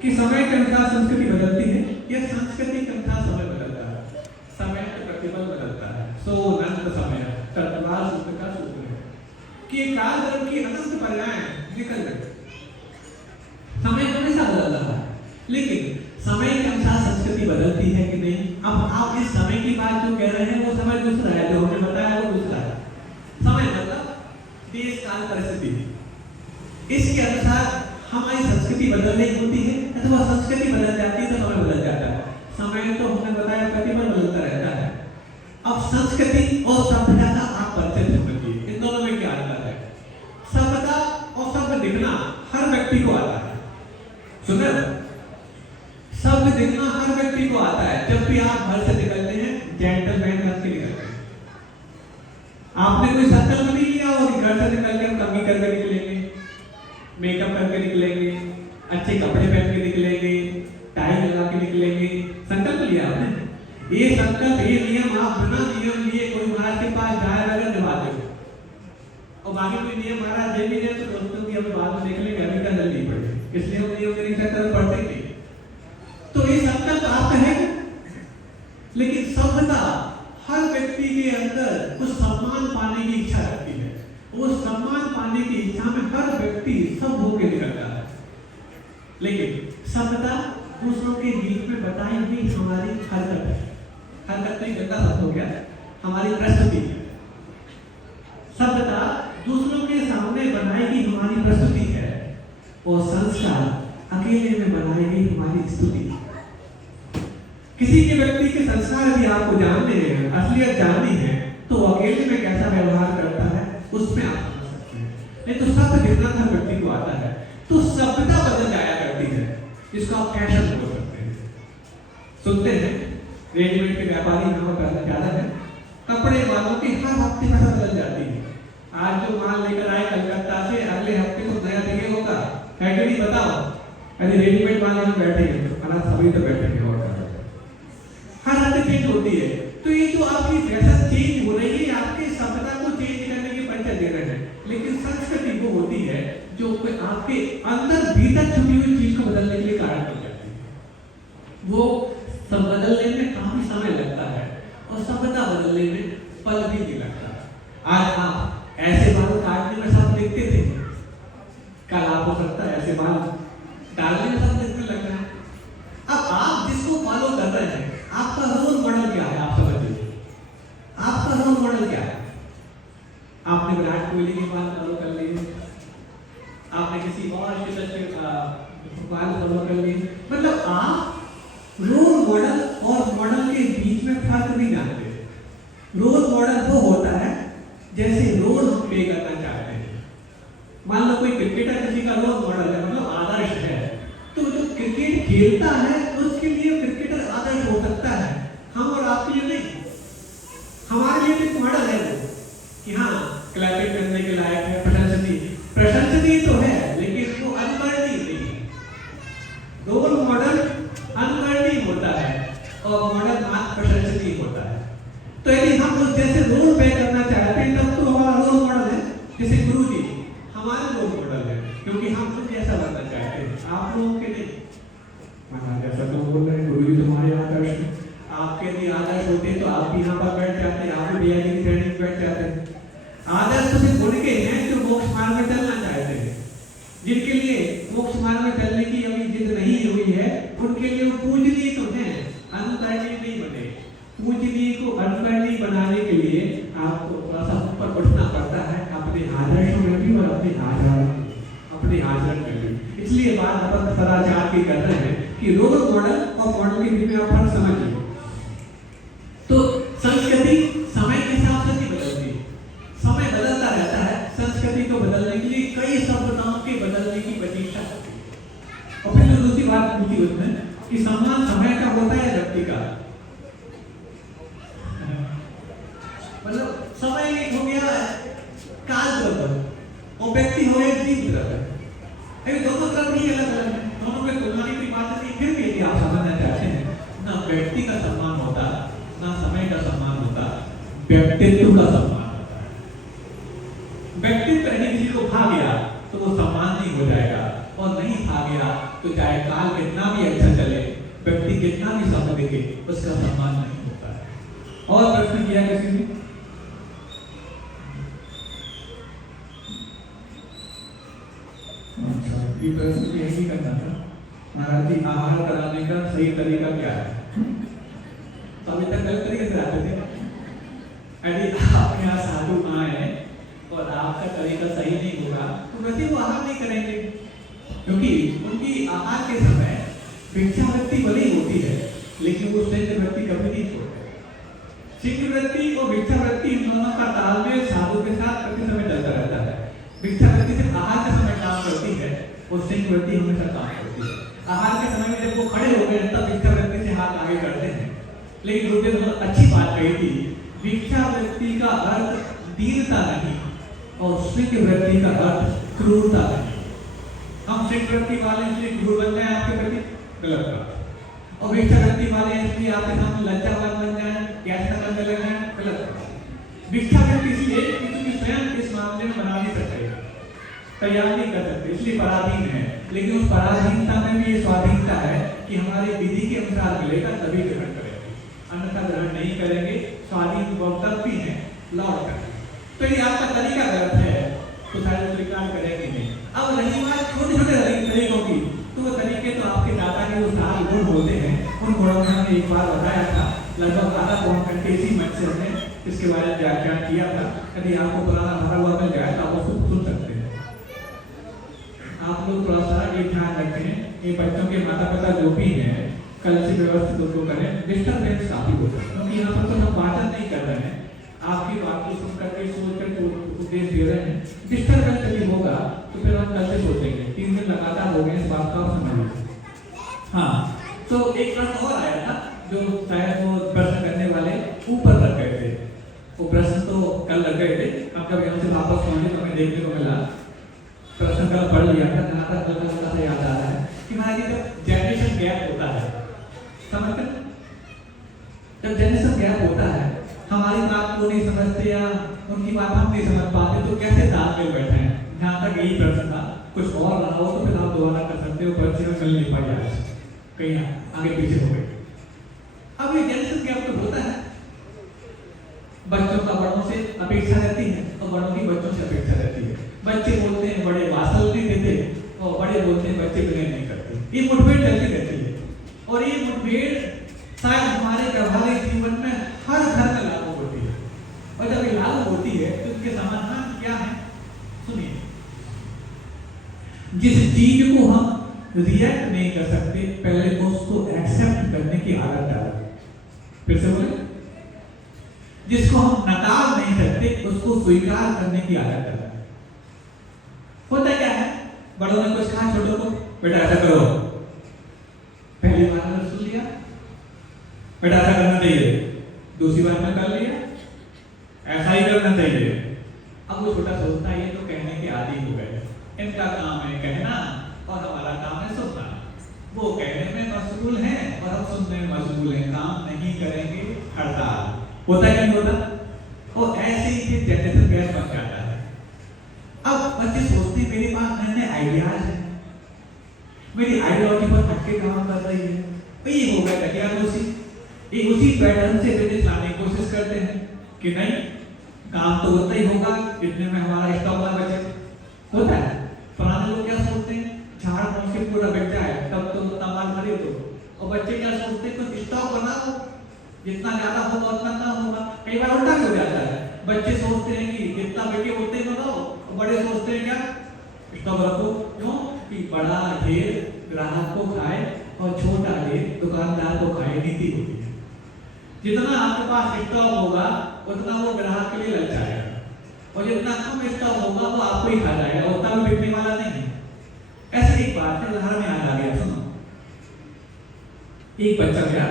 कि समय के अनुसार संस्कृति बदलती है या संस्कृति के अनुसार समय बदलता है। समय का प्रतिबल बदलता है। सो अनंत समय तत्काल सूत्र का सूत्र है कि काल धर्म की अनंत पर्याय निकल गए। समय हमेशा बदल रहा है, लेकिन समय के अनुसार संस्कृति बदलती है कि नहीं? अब आप इस समय की बात जो कह रहे हैं वो समय दूसरा है, जो हमने बताया वो दूसरा है। समय मतलब देश काल परिस्थिति, इसके अनुसार हमारी संस्कृति बदल रही होती है अथवा संस्कृति बदल जाती है तो समय बदल जाता है। समय तो हमने बताया प्रतिबल बदलता रहता है। अब संस्कृति और सभ्यता का आप परिचय समझिए, इन दोनों में क्या अंतर है? सभ्यता और सभ्य दिखना हर व्यक्ति को आता है। सुनो, सभ्य दिखना हर व्यक्ति को आता है। जब भी आप घर से निकलते हैं जेंटलमैन बन के निकलते हैं। आपने कोई संकल्प नहीं लिया और घर से निकल के कमी करके निकलेंगे, मेकअप करके निकलेंगे, अच्छे कपड़े पहन के निकलेंगे, टाई लगा के निकलेंगे। संकल्प लिया आपने। ये संकल्प, ये नियम आप बिना नियम लिए कोई महाराज के पास जाए अगर निभाते हो, और बाकी कोई नियम महाराज दे भी दे तो दोस्तों की हमें बाद में देख लेंगे, अभी का जल्दी पड़े, इसलिए हम नियम के नहीं पढ़ते नहीं। तो ये संकल्प आपका है, लेकिन सभ्यता हर व्यक्ति के अंदर उस सम्मान पाने की इच्छा रखती है। वो सम्मान पाने की इच्छा में हर व्यक्ति सब होके निकलता है। लेकिन सभ्यता दूसरों के बीच में बताई हुई हमारी हरकत है। हरकत नहीं, गंदा शब्द हो गया, हमारी प्रस्तुति है। सभ्यता दूसरों के सामने बनाई गई हमारी प्रस्तुति है और संस्कार अकेले में बनाई गई हमारी स्तुति। किसी के व्यक्ति के संस्कार यदि आपको जानने हैं, असलियत जाननी है, तो अकेले में कैसा व्यवहार करता है उसमें आप समझ सकते हैं। नहीं तो शब्द जितना था व्यक्ति को आता है, तो सभ्यता बदल जाया करती है, जिसको आप फैशन बोल सकते हैं। सुनते हैं रेडीमेड के व्यापारी यहाँ पर ज्यादा है, कपड़े वालों की हर हफ्ते में बदल जाती है। आज जो माल लेकर आए कलकत्ता से, अगले हफ्ते को नया जगह होगा, है कि नहीं बताओ? अरे रेडीमेड वाले यहाँ बैठे हैं, सभी तो बैठे हैं, और हर हफ्ते चेंज होती है। तो ये जो आपकी फैशन चेंज हो रही है, आपके सभ्यता को चेंज करने की परिचय दे रहे हैं, लेकिन संस्कृति वो होती है जो आपके अंदर भीतर छुपी हुई चीज को बदलने के लिए कारण बन जाती है। वो सब बदलने में काफी समय लगता है और सभ्यता बदलने में पल भी नहीं लगता। आज आप ऐसे बाल काटने में सब देखते थे, कल आप हो सकता है ऐसे बाल डालने में सब देखने लग रहे हैं। अब आप जिसको फॉलो कर रहे हैं, आपका रोल मॉडल क्या है? आप समझ लीजिए, आपका रोल मॉडल क्या है? आपने विराट कोहली की बात फॉलो कर ली, आपने किसी और क्रिकेटर के बात फॉलो कर ली, मतलब आप रोल मॉडल और मॉडल के बीच में फर्क नहीं जानते। रोल मॉडल वो होता है जैसे रोल हम प्ले करना चाहते हैं। मान लो कोई क्रिकेटर किसी का रोल मॉडल है, मतलब आदर्श है, तो जो क्रिकेट खेलता है उसके लिए क्रिकेटर आदर्श हो सकता है, हम और आपके लिए नहीं। हमारे लिए एक मॉडल है वो कि हाँ क्लैपिंग करने के लायक है, प्रशंसनीय तो है, लेकिन वो अनुकरणीय नहीं है। रोल मॉडल अनुकरणीय होता है और मॉडल मात्र प्रशंसनीय होता है। तो यदि हम उस जैसे रोल प्ले करना चाहते हैं, तब तो हमारा रोल मॉडल है जैसे गुरु जी हमारे रोल मॉडल है, क्योंकि हम खुद जैसा बनना चाहते हैं, आप लोगों के नहीं। महाराज ऐसा तो बोल रहे हैं, गुरु जी तुम्हारे आदर्श हैं, आपके यदि आदर्श होते तो आप भी यहाँ पर बैठ जाते, आप भी भैया की ट्रेनिंग बैठ जाते। आदर्श तो सिर्फ उनके हैं जो मोक्ष मार्ग में चलना चाहते हैं, जिनके लिए मोक्ष मार्ग में चलने की अभी जिद नहीं हुई है, उनके लिए वो पूजनीय तो हैं, अनुकरणीय नहीं बने। पूजनीय को अनुकरणीय बनाने के लिए आपको थोड़ा सा ऊपर उठना पड़ता है, अपने आदर्शों में भी और अपने आचरण में भी। इसलिए बात अपन सदाचार की कर रहे हैं कि रोल मॉडल और मॉडल के बीच में आप फर्क समझिए। तो संस्कृति समय के हिसाब से नहीं बदलती, समय बदलता रहता है। संस्कृति को बदलने के लिए कई सभ्यताओं के बदलने की प्रतीक्षा होती है। और फिर दूसरी बात पूछी उसने कि सम्मान समय का होता है व्यक्ति का, मतलब समय एक हो गया काल द्रव्य और व्यक्ति हो गया जीव द्रव्य। अभी दोनों तरफ ही अलग अलग है, दोनों में तुलना की बात नहीं। फिर भी यदि आप समझना चाहते हैं, ना व्यक्ति का सम्मान होता, ना समय का सम्मान होता, व्यक्तित्व का सम्मान होता है। व्यक्तित्व यदि किसी को खा गया तो वो सम्मान नहीं हो जाएगा, और नहीं खा गया तो चाहे काल कितना भी अच्छा चले, व्यक्ति कितना भी समय देखे, उसका सम्मान नहीं होता है। और प्रश्न किया किसी ने? ये प्रश्न यही करना था, महाराज जी आहार कराने का सही तरीका क्या है? तो अभी तक गलत तरीके से आते थे। यदि आपके यहाँ साधु आए और आपका तरीका सही नहीं होगा तो वैसे वो आहार नहीं करेंगे, क्योंकि उनकी आहार के समय भिक्षावृत्ति भले ही होती है, लेकिन वो शीघ्र वृत्ति कभी नहीं छोड़ते। शीघ्र वृत्ति और भिक्षावृत्ति इन दोनों का तालमेल साधु के साथ प्रति समय चलता रहता है। भिक्षावृत्ति सिर्फ आहार के समय काम करती है और शीघ्रवृत्ति हमेशा काम करती है। आहार के समय में जब वो खड़े हो गए तब भिक्षावृत्ति से हाथ आगे करते हैं। लेकिन गुरुदेव ने अच्छी बात कही थी, भिक्षावृत्ति का अर्थ दीनता नहीं और शीघ्रवृत्ति का अर्थ क्रूरता नहीं। हम शीघ्रवृत्ति वाले इसलिए क्रूर बन जाए आपके प्रति, गलत बात। और भिक्षावृत्ति वाले इसलिए आपके सामने लज्जावान बन जाए, कैसा करने लग जाए, गलत बात। भिक्षावृत्ति इसलिए क्योंकि स्वयं इस मामले में बना नहीं सकते, तैयार नहीं कर सकते, इसलिए पराधीन है। लेकिन उस पराधीनता में भी ये स्वाधीनता है कि हमारी विधि के अनुसार मिलेगा तभी ग्रहण करेंगे, अन्यथा ग्रहण नहीं करेंगे। स्वाधीन वक्तव्य भी है, लौट कर। तो ये आपका तरीका गलत है तो शायद स्वीकार करेंगे नहीं। अब रही बात छोटे छोटे तरीकों की, तो वो तरीका उन गुणों में हमने एक बार बताया था, लगभग आधा पौन घंटे इसी मंच से हमने इसके बारे में व्याख्यान किया था। यदि आपको पुराना भरा हुआ मिल जाए तो आप उसको सुन सकते हैं। आप लोग थोड़ा सा ये ध्यान रखें, ये बच्चों के माता पिता जो भी हैं कल से व्यवस्थित उनको करें। डिस्टर्बेंस काफी होता है क्योंकि यहाँ पर तो हम वाचन नहीं कर रहे हैं, आपकी बात को सुन करके सोच करके उपदेश दे रहे हैं। डिस्टर्बेंस यदि होगा तो फिर हम कल से सोचेंगे। 3 दिन लगातार हो गए इस बात का, आप समझिए। हाँ, तो एक प्रश्न और आया था जो शायद वो प्रश्न करने वाले ऊपर रख गए थे। वो प्रश्न तो कल लग गए थे, अब जब यहाँ से वापस पहुंचे तो हमें देखने को मिला, प्रश्न कल पढ़ लिया था, जहाँ तक हल्का सा याद आ रहा है कि हमारा जब जनरेशन गैप होता है, समझते, जब जनरेशन गैप होता है, हमारी बात को नहीं समझते या उनकी बात हम नहीं समझ पाते तो कैसे साथ में बैठे हैं। जहाँ तक यही प्रश्न था, कुछ और रहा हो तो फिर आप दोबारा कर सकते हो, बच्चे में मिल नहीं पाई आज, कहीं आगे पीछे हो गए। अब ये जनरेशन गैप तो होता है, बच्चों का बड़ों से अपेक्षा रहती है और बड़ों की बच्चों से अपेक्षा रहती है। बच्चे बोलते हैं बड़े वासल नहीं देते और बड़े बोलते हैं बच्चे प्रेम नहीं करते। ये मुठभेड़ चलती रहती है और ये मुठभेड़ शायद हमारे व्यवहारिक जीवन में हर घर में लागू होती है। और जब ये लागू होती है तो इसके समाधान क्या है, सुनिए। जिस चीज को हम रिएक्ट नहीं कर सकते, पहले उसको एक्सेप्ट करने की आदत डालें। फिर से बोले, जिसको हम नकार नहीं सकते उसको स्वीकार करने की आदत डालें। होता क्या है, बड़ों ने कुछ कहा छोटों को, बेटा ऐसा करो, पहली बार में सुन लिया, बेटा ऐसा करना चाहिए, दूसरी बार में कर लिया, ऐसा ही करना चाहिए। अब वो छोटा सोचता है ये तो कहने के आदी हो गए, इनका काम है कहना और हमारा काम है सुनना। वो कहने में मशगूल हैं और हम सुनने में मशगूल हैं, काम नहीं करेंगे, हड़ताल। होता है कि नहीं होता? और ऐसे ही फिर जनरेशन गैप बन जाता है। अब बच्चे सोचते मेरे पास नए आइडियाज हैं, मेरी आइडियोलॉजी पर हटके काम कर रही है, ये हो गया घटिया ये उसी पैटर्न से बिजनेस लाने की कोशिश करते हैं कि नहीं काम तो होता ही होगा, इतने में हमारा स्टॉक ना बचे। होता है, पुराने लोग क्या सोचते हैं, झाड़ फूस के पूरा बिक जाए तब तो उतना माल खरीदो, और बच्चे क्या सोचते हैं कुछ स्टॉक बनाओ, जितना ज्यादा होगा उतना कम होगा। कई बार उल्टा भी हो जाता है, बच्चे सोचते हैं कि जितना बिके उतने ही बनाओ, और बड़े सोचते हैं क्या स्टॉक रखो, क्यों कि बड़ा ढेर ग्राहक को खाए और छोटा ढेर दुकानदार को खाए, नीति होती है। जितना आपके पास स्टॉक होगा उतना वो ग्राहक के लिए लग जाएगा, और जितना कम स्टॉक होगा वो आपको ही खा जाएगा, उतना भी बिकने वाला नहीं है। ऐसे एक बात है, उदाहरण में याद आ गया, सुनो। एक बच्चा गया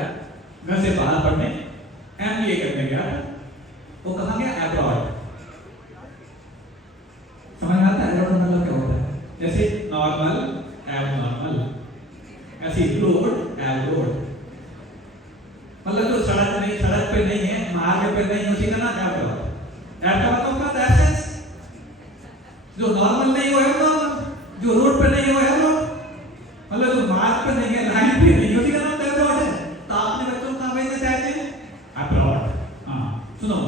घर से बाहर पढ़ने, MBA करने गया, वो कहाँ गया, अब्रॉड। समझ में आता है अब्रॉड मतलब क्या होता है? जैसे नॉर्मल, एबनॉर्मल, ऐसे रोड, एब्रोड, मतलब जो सड़क नहीं, सड़क पे नहीं है, मार्ग पे नहीं, उसी का नाम एब्रॉड। एब्रॉड का मतलब एब्सेंस, जो नॉर्मल नहीं हो एब्नॉर्मल, जो रोड पे नहीं हो एब्रॉड, मतलब जो मार्ग पे नहीं है, लाइन पे नहीं, उसी का नाम एब्रॉड है। तो आपने बच्चों को कहाँ भेजना चाहते हैं, अब्रॉड। हाँ सुनो,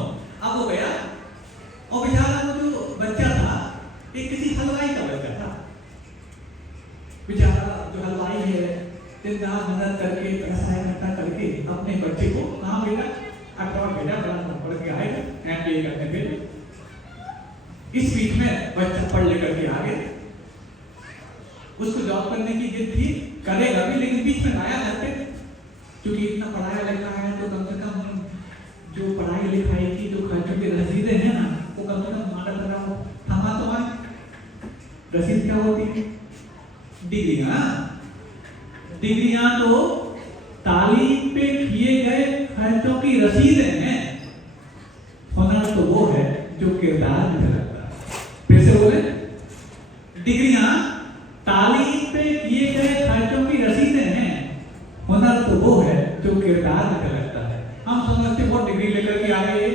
अब वो गया और बेचारा वो जो बच्चा था एक किसी हलवाई का बच्चा था, बेचारा जो हलवाई है दिन रात मेहनत करके पैसा इकट्ठा करके अपने बच्चे को कहाँ भेजा, अब्रॉड भेजा, पढ़ के आएगा MBA करने के लिए। इस बीच में बच्चा पढ़ लेकर के आगे, उसको जॉब करने की जिद थी, करेगा भी, लेकिन बीच में आया घर पे, क्योंकि इतना पढ़ाया लिखा है तो कम से कम जो पढ़ाई लिखाई की जो खर्चों की रसीदें हैं ना, वो कम से कम मॉडल कराओ, थमा तो आए। रसीद क्या होती है, डिग्रियां। डिग्रियां तो तालीम पे किए गए खर्चों की रसीदें हैं, हुनर तो वो है जो किरदार में झलकता है। फिर से बोले, डिग्रियां तालीम पे किए गए खर्चों की रसीदें हैं, हुनर तो वो है जो किरदार में झलकता है। हम समझते बहुत डिग्री लेकर के आ गए,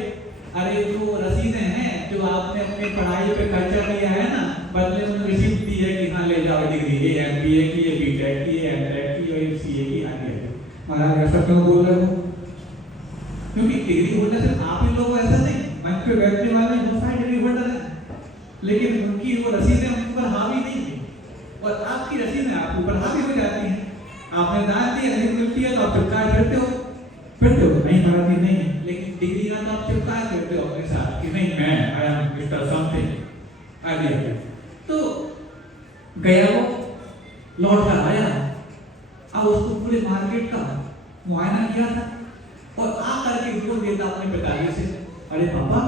अरे जो रसीदें हैं जो आपने अपनी पढ़ाई पे खर्चा किया है ना, बदले में रिसीप्ट दी है कि हाँ ले जाओ डिग्री, ये MBA की, ये BTech की, ये MTech की, ये CA की, आगे महाराज ऐसा क्यों बोल रहे हो? क्योंकि डिग्री होल्डर सिर्फ आप ही लोग ऐसा नहीं, मंच पे बैठने वाले बहुत सारे डिग्री होल्डर हैं, लेकिन उनकी वो रसीदें उन पर हावी नहीं है, और आपकी रसीदें आपके ऊपर हावी हो जाती हैं। आपने दान दिया, नहीं मिलती है तो आप चिपकाए फिरते हो, नहीं महाराज जी नहीं, लेकिन डिग्री का तो आप चिपकाए फिरते हो अपने साथ कि नहीं मैं आई एम मिस्टर समथिंग आ गया। तो गया वो, लौट कर आया, अब उसको पूरे मार्केट का मुआयना किया था और आकर के बोल देता अपने पिताजी से, अरे पापा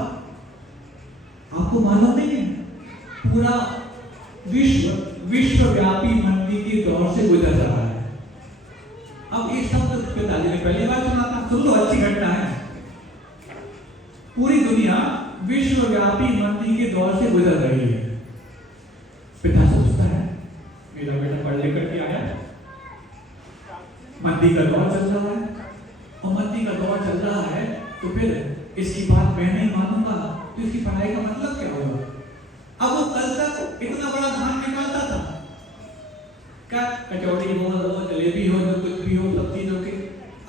आपको मालूम नहीं है पूरा विश्वव्यापी मंदी के दौर से गुजर रहा है। अब ये शब्द पिताजी ने पहली बार सुना था, सुन लो अच्छी घटना है। पूरी दुनिया विश्वव्यापी मंदी के दौर से गुजर रही है। पिता सोचता है मेरा बेटा पढ़ लिख करके आया, मंदी का दौर चल रहा है और मंदी का दौर चल रहा है तो फिर इसकी बात मैं नहीं मानूंगा तो इसकी पढ़ाई का मतलब क्या होगा। अब वो कल तक इतना बड़ा धान निकालता था, क्या कचौड़ी हो, जलेबी हो, जो कुछ भी हो, सब चीजों के,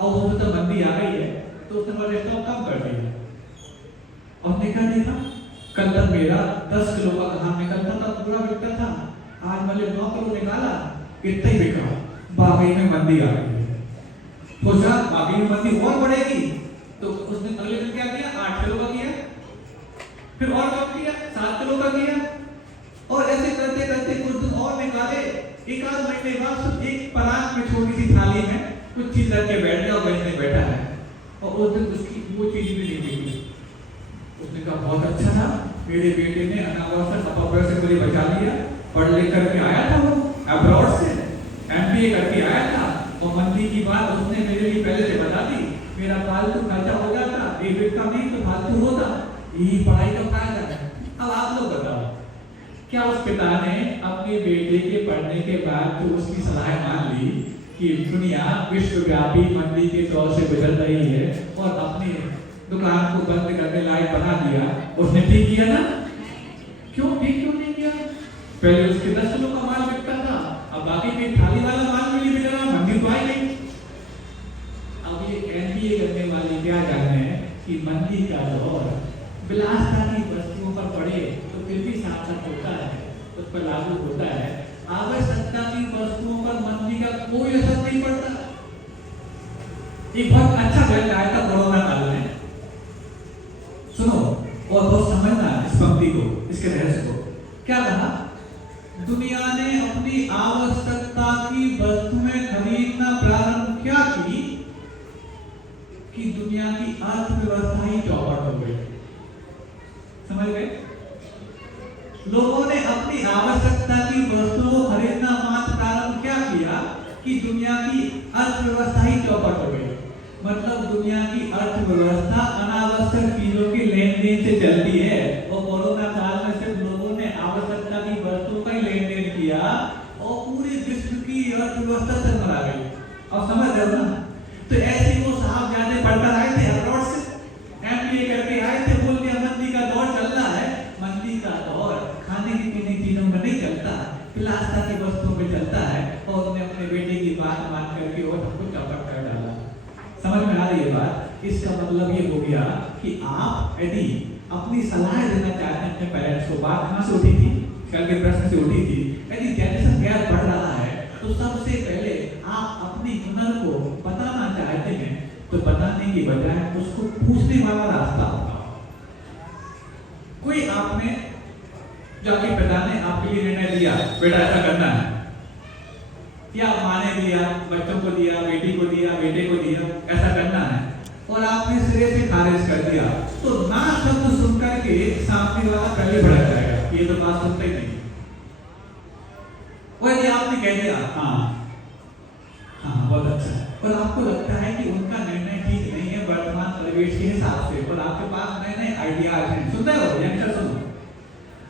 अब उसमें तो मंदी आ गई है तो उसने बड़े स्टॉक कम कर दिया और देखा देखा कल तक मेरा 10 किलो का धान निकलता था, पूरा बिकता था, आज मैंने 9 किलो निकाला, इतना ही बिका, बाकी में मंदी आ गई है। सोचा बाकी में मंदी और बढ़ेगी तो उसने अगले दिन क्या किया, 8 किलो का किया, फिर और कम किया, 7 किलो का किया और ऐसे करते करते कुछ दिन और निकाले। एक आध महीने बाद एक परात में छोटी सी थाली में कुछ चीज रख के बैठ गया और बेचने बैठा है और उस दिन उसकी वो चीज भी नहीं मिली। उसने कहा बहुत अच्छा था, मेरे बेटे ने अनावश्यक अपव्यय से मुझे बचा लिया, पढ़ लिख करके आया था, वो अब्रॉड से MBA करके आया था और मंदी की बात उसने मेरे लिए पहले से बता दी, मेरा फालतू खर्चा हो जाता, ये बिकता नहीं तो फालतू होता, यही पढ़ाई का फायदा है। अब आप लोग बताओ क्या उस पिता ने अपने बेटे के पढ़ने के बाद तो उसकी सलाह मान ली कि दुनिया विश्वव्यापी मंदी के दौर से गुजर रही है और अपनी दुकान को बंद करने लायक बना दिया, उसने ठीक किया ना? क्यों नहीं किया? पहले उसके 10 किलो का माल बिकता था, अब बाकी के थाली वाला माल भी नहीं बिक रहा, मंदी तो आई नहीं। अब ये MBA करने वाले क्या जाने हैं कि मंदी का दौर विलासता की वस्तुओं पर पड़े तो फिर भी साथ साथ होता है, उस पर लागू होता है। आवश्यकता की वस्तुओं पर मंदी का कोई असर नहीं पड़ता। एक बहुत अच्छा गजल आया था कोरोना काल में, सुनो और बहुत समझना इस पंक्ति को, इसके रहस्य को। क्या कहा? दुनिया ने अपनी आवश्यकता की वस्तुएं खरीदना प्रारंभ क्या की कि दुनिया की अर्थव्यवस्था ही चौपट हो गई। समझ गए? लोगों ने अपनी आवश्यकता की वस्तुओं को खरीदना मात्र प्रारंभ क्या किया कि दुनिया की अर्थव्यवस्था ही चौपट हो गई। मतलब दुनिया की अर्थव्यवस्था अनावश्यक चीजों के लेन देन से चलती है और कोरोना काल में सिर्फ लोगों ने आवश्यकता की वस्तुओं का ही लेन देन किया और पूरी विश्व की अर्थव्यवस्था से मरा गई। और समझ रहे हो ना? तो ऐसे वो साहब ज्यादा पढ़कर आए थे अब्रॉड से, MBA करके आए थे, बोल दिया मंदी का दौर चल रहा है। मंदी का दौर खाने की पीने की चीजों में नहीं चलता, विलासता की वस्तुओं में चलता है और उन्होंने अपने बेटे की बात मान करके और सब कुछ चौपट कर डाला। समझ में आ रही है बात? इसका मतलब ये हो गया कि आप यदि अपनी सलाह देना चाहते हैं अपने पेरेंट्स को, बात कहाँ से उठी थी? कल के प्रश्न से उठी थी। यदि जनरेशन गैप बढ़ रहा है तो सबसे पहले आप अपनी हुनर को बताना चाहते हैं तो बताने की बजाय उसको पूछने वाला रास्ता बताओ। कोई आपने जो आपके पिता ने आपके लिए निर्णय लिया बेटा ऐसा करना है, या माँ ने दिया, बच्चों को दिया, बेटी को दिया, बेटे को दिया, ऐसा करना है और आपने सिरे से खारिज कर दिया, तो ना शब्द सुनकर के सामने वाला पहले भड़क जाएगा, ये तो बात सुनता ही नहीं। और यदि आपने कह दिया हाँ बहुत अच्छा है और आपको लगता है कि उनका निर्णय ठीक नहीं है वर्तमान परिवेश के हिसाब से और आपके पास नए नए आइडियाज हैं, सुनते हो यंगस्टर? सुनो,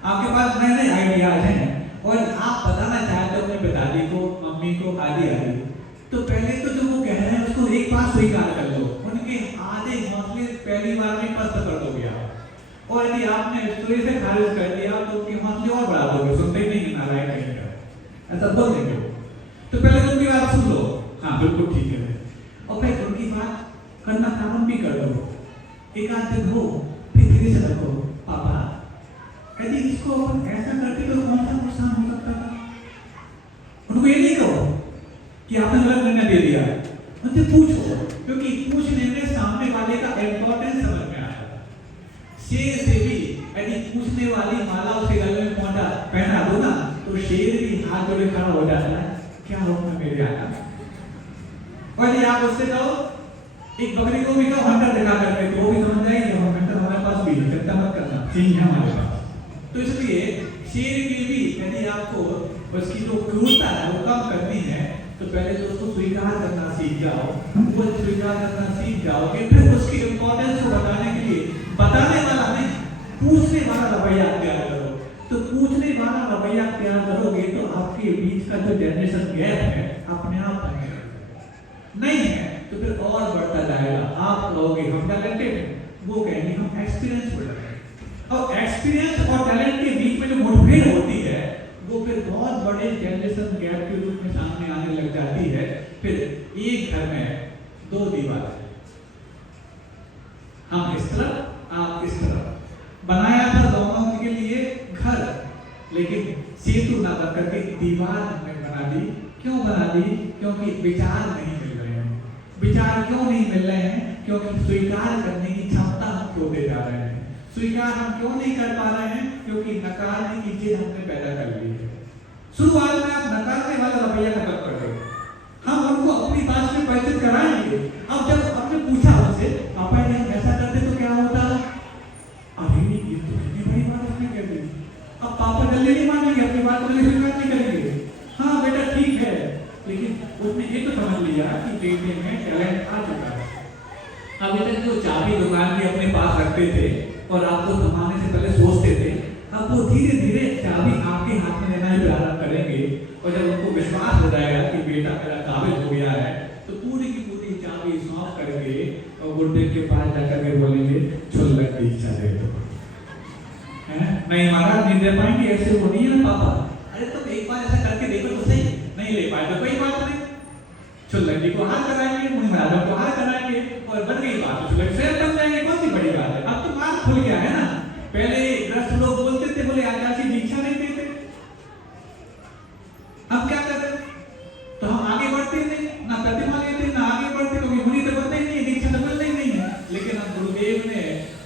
आपके पास नए नए आइडियाज हैं और आप बताना चाहते हो अपने पिताजी को, मम्मी को, आदि आदि, तो पहले तो जो वो कह रहे हैं उसको एक बार स्वीकार कर लो, उनके आधे हौसले पहली बार में पस्त कर दोगे आप। और यदि आपने स्टोरी से खारिज कर दिया तो उनके हौसले और बढ़ा दोगे, सुनते ही नहीं नारायण कहीं का, ऐसा बोल देंगे। तो पहले उनकी बात सुन लो, हाँ बिल्कुल ठीक है, और फिर उनकी बात करना प्रारंभ भी कर दो। एक आध दिन हो फिर धीरे से रखो, पापा यदि इसको ऐसा करते तो कौन सा नुकसान हो सकता था? उनको ये नहीं कहो कि आपने गलत निर्णय दे दिया, उनसे पूछो, क्योंकि पूछने में सामने वाले का इम्पोर्टेंस समझ में आता है। शेर से भी यदि पूछने वाली माला उसे गले में पहना दो ना, तो शेर भी हाथ जोड़े खड़ा हो जाता है, क्या होगा मेरे आका। और यदि आप उससे कहो, एक बकरी को भी कहो हंटर दिखा करके, तो वो भी समझ जाएगी हंटर हमारे पास भी, चिंता मत करना, सिंह है हमारे पास। तो इसलिए शेर की भी यदि आपको उसकी जो क्रूरता है वो कम करनी है, तो पहले तो उसको स्वीकार करना सीख जाओ। वो स्वीकार करना सीख जाओगे, फिर उसकी इम्पोर्टेंस को बताने के लिए बताने वाला नहीं, पूछने वाला रवैया तैयार करो। तो पूछने वाला रवैया तैयार करोगे तो आपके बीच का जो जनरेशन गैप है अपने आप नहीं है, तो फिर और बढ़ता जाएगा। आप कहोगे हम टैलेंटेड, वो कहेंगे हम एक्सपीरियंसफुल हैं। और एक्सपीरियंस और टैलेंट के बीच में जो मुठभेड़ होती है, वो फिर बहुत बड़े जनरेशन गैप के रूप में सामने आने लग जाती है। फिर एक घर में दो दीवार, हम इस तरफ आप इस तरफ, बनाया था दोनों के लिए घर, लेकिन सेतु ना बन करके दीवार हमने बना दी। क्यों बना दी? क्योंकि विचार नहीं मिल रहे हैं। विचार क्यों नहीं मिल रहे हैं? क्योंकि स्वीकार करने की क्षमता हम खोते जा रहे हैं। स्वीकार हम क्यों नहीं कर पा रहे हैं? क्योंकि नकारने की चीज हमने पैदा कर ली है। शुरुआत में आप नकारने वाला रवैया खत्म कर दो, हम उनको अपनी बात में परिचित कराएंगे। अब जब आपने पूछा उनसे, पापा यदि हम ऐसा करते तो क्या होता? अरे ये तो कितनी बड़ी बात उसने कह दी। अब पापा जल्दी नहीं मानेंगे, अपनी बात को स्वीकार नहीं करेंगे। हाँ बेटा ठीक है, लेकिन उसने ये तो समझ लिया कि बेटे में टैलेंट आ चुका है। अभी तक जो चाबी दुकान की अपने पास रखते थे और आपको थमाने से पहले सोचते थे, अब वो धीरे धीरे चाबी आपके हाथ में लेना ही प्रारंभ करेंगे। और जब उनको विश्वास हो जाएगा कि बेटा मेरा काबिल हो गया है, तो पूरी की पूरी चाबी सौंप करके और गुड्डे के पास जाकर के बोलेंगे छुल्लक दीक्षा दे दो। नहीं महाराज नहीं दे पाएंगे, ऐसे वो नहीं है पापा। अरे तो एक बार ऐसा करके देखो तो सही, नहीं ले पाए तो कोई बात नहीं, छुल्लक जी को हार कराएंगे, मुनि महाराज को हार कराएंगे और बन गई बात। छुल्लक से बन जाएंगे, कौन सी बड़ी बात है। अब तो बात खुल गया है ना। पहले ग्रस्त लोग बोलते थे, बोले आचार्य दीक्षा नहीं देते, अब क्या कर रहे? तो हम आगे बढ़ते नहीं, ना प्रतिमा लेते ना आगे बढ़ते, क्योंकि मुनि तो बनते ही नहीं, दीक्षा तो मिलते ही नहीं है। लेकिन अब गुरुदेव ने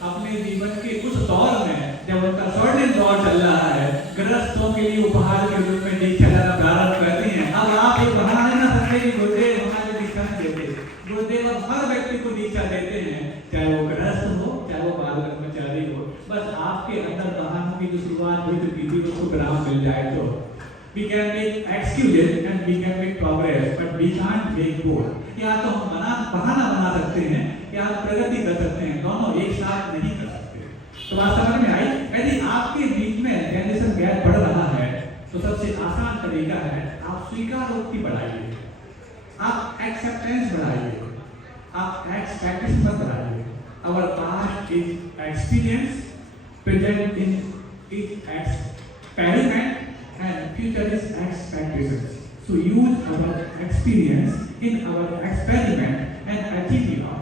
अपने जीवन के उस दौर में, जब उनका स्वर्णिम दौर चल रहा है, गृहस्थों के लिए उपहार के रूप में दीक्षा देना प्रारंभ करती हैं। अब आप एक बहाना नहीं ना सकते कि गुरुदेव हमारे दीक्षा नहीं देते। गुरुदेव अब हर व्यक्ति को दीक्षा देते हैं, चाहे वो गृहस्थ हो चाहे वो बाल कर्मचारी हो। बस आपके अंदर बहानों की जो शुरुआत हुई थी उसको विराम मिल जाए तो we can make excuses and we can make progress, but we can't make both। या तो हम बहाना बना सकते हैं या प्रगति कर सकते हैं, दोनों एक साथ नहीं कर सकते। तो बात समझ में आई? यदि आपके बीच में जनरेशन गैप बढ़ रहा है तो सबसे आसान तरीका है आप स्वीकारोक्ति बढ़ाइए, आप एक्सेप्टेंस बढ़ाइए, आप एक्सपेक्टेशन मत बढ़ाइए। Our past is experience, present is experiment, and future is expectations. So use our experience in our experiment and achieve your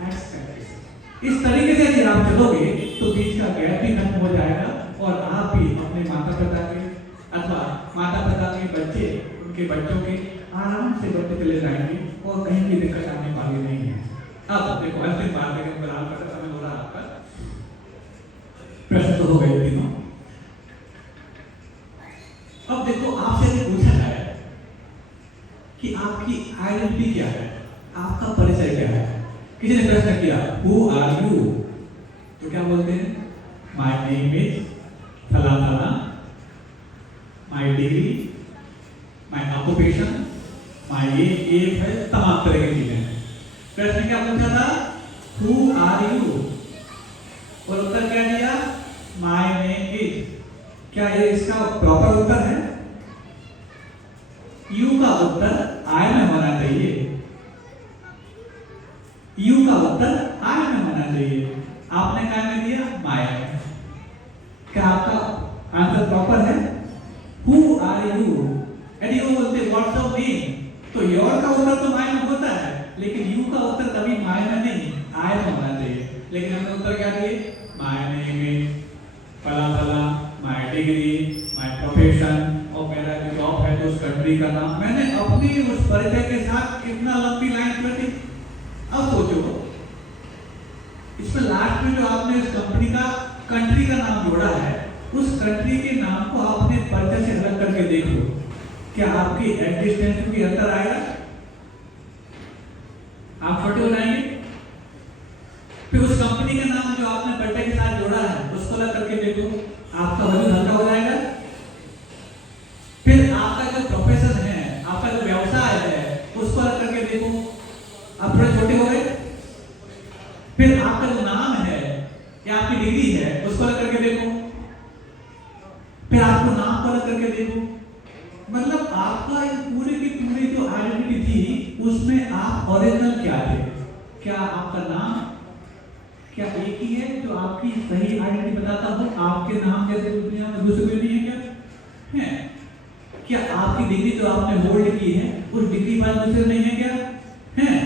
expectation. इस तरीके से यदि आप चलोगे तो बीच का गैप भी खत्म हो जाएगा और आप भी अपने माता पिता के अथवा माता पिता के बच्चे उनके बच्चों के आराम से बढ़ते चले जाएंगे और कहीं की दिक्कत आने वाली नहीं है। अब देखो अंतिम बात है, बराबर का समय हो रहा है आपका, प्रश्न तो हो गए तीनों। अब देखो आपसे पूछा जाए कि आपकी आइडेंटिटी क्या है, आपका परिचय क्या है। किसी ने प्रश्न किया हु आर यू, तो क्या बोलते हैं? माय नेम इज फलाना, my degree, my occupation, my ये है, तमाम तरह की चीजें। प्रश्न क्या पूछा था? हु आर यू, और उत्तर क्या दिया? My name is. क्या ये इसका प्रॉपर उत्तर है? यू का उत्तर आई में होना चाहिए, यू का उत्तर आई में होना चाहिए। आपने क्या में दिया? माय में। क्या आपका आंसर प्रॉपर है? Who are you. यदि वो बोलते व्हाट्स योर नेम, तो योर का उत्तर तो माय में होता है, लेकिन यू का उत्तर कभी माय में नहीं आई में होना चाहिए। लेकिन हमने उत्तर क्या दिए? माय नेम इज फला फला, माय डिग्री, माय प्रोफेशन, और मेरा जो जॉब है तो उस कंट्री का नाम। मैंने अपनी उस परिचय के साथ कितना लंबी लाइन कटी। अब सोचो, इसमें लास्ट में जो आपने इस कंपनी का कंट्री का नाम जोड़ा है, उस कंट्री के नाम को आपने परिचय से अलग करके देखो, क्या आपकी एग्जिस्टेंस में भी अंतर आएगा? आप छोटे हो जाएंगे। फिर उस कंपनी का नाम जो आपने परिचय के साथ जोड़ा है, उसको अलग करके देखो, आपका वजन हल्का हो जाएगा। फिर आपका जो प्रोफेशन है, आपका जो व्यवसाय है, उसको अलग करके देखो, आप थोड़े छोटे हो गए। फिर आपका जो नाम है या आपकी डिग्री है, उसको अलग करके देखो, फिर आपको नाम को अलग करके देखो। मतलब आपका एक पूरे की पूरी जो आइडेंटिटी थी, उसमें आप ओरिजिनल क्या थे? क्या आपका नाम क्या एक ही है जो आपकी सही आइडेंटिटी बताता हो? आपके नाम जैसे दुनिया में दूसरे कोई नहीं है क्या? है। क्या आपकी डिग्री जो आपने होल्ड की है, उस डिग्री पर दूसरे नहीं है क्या? है।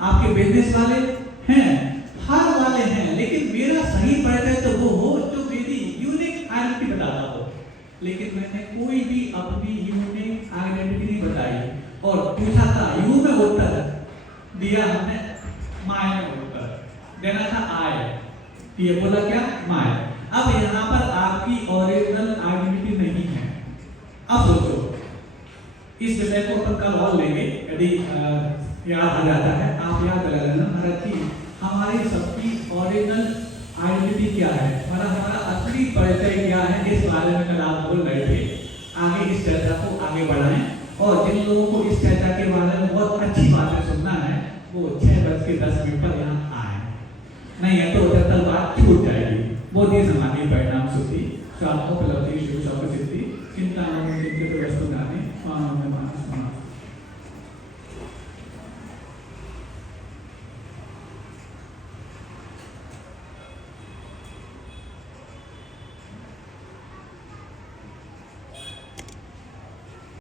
आपके बिजनेस वाले हैं, हर वाले हैं, लेकिन मेरा सही परिचय तो वो हो जो मेरी यूनिक आइडेंटिटी बताता हो। लेकिन मैंने कोई भी अपनी यूनिक आइडेंटिटी नहीं बताई और पूछा था यू में उत्तर दिया, हमने माय में उत्तर देना था आय, ये बोला क्या? माय। अब यहाँ पर आपकी ओरिजिनल आइडेंटिटी नहीं है। अब सोचो, इस विषय को अपन कल और लेंगे, यदि याद आ जाता है आप याद कर लेना भारत की हमारी सबकी ओरिजिनल आइडेंटिटी क्या है, हमारा असली परिचय क्या है, इस बारे में कल आप बोल रहे थे। आगे इस चर्चा को आगे बढ़ाएं और जिन लोगों को इस चर्चा के बारे में बहुत अच्छी बातें सुनना है, वो 6:10 पर यहाँ आए, नहीं है तो उधर बात छूट जाएगी। बहुत ही समाधि परिणाम शुद्धि स्वात्मोपलब्धि शिव सिद्धि चिंता वस्तु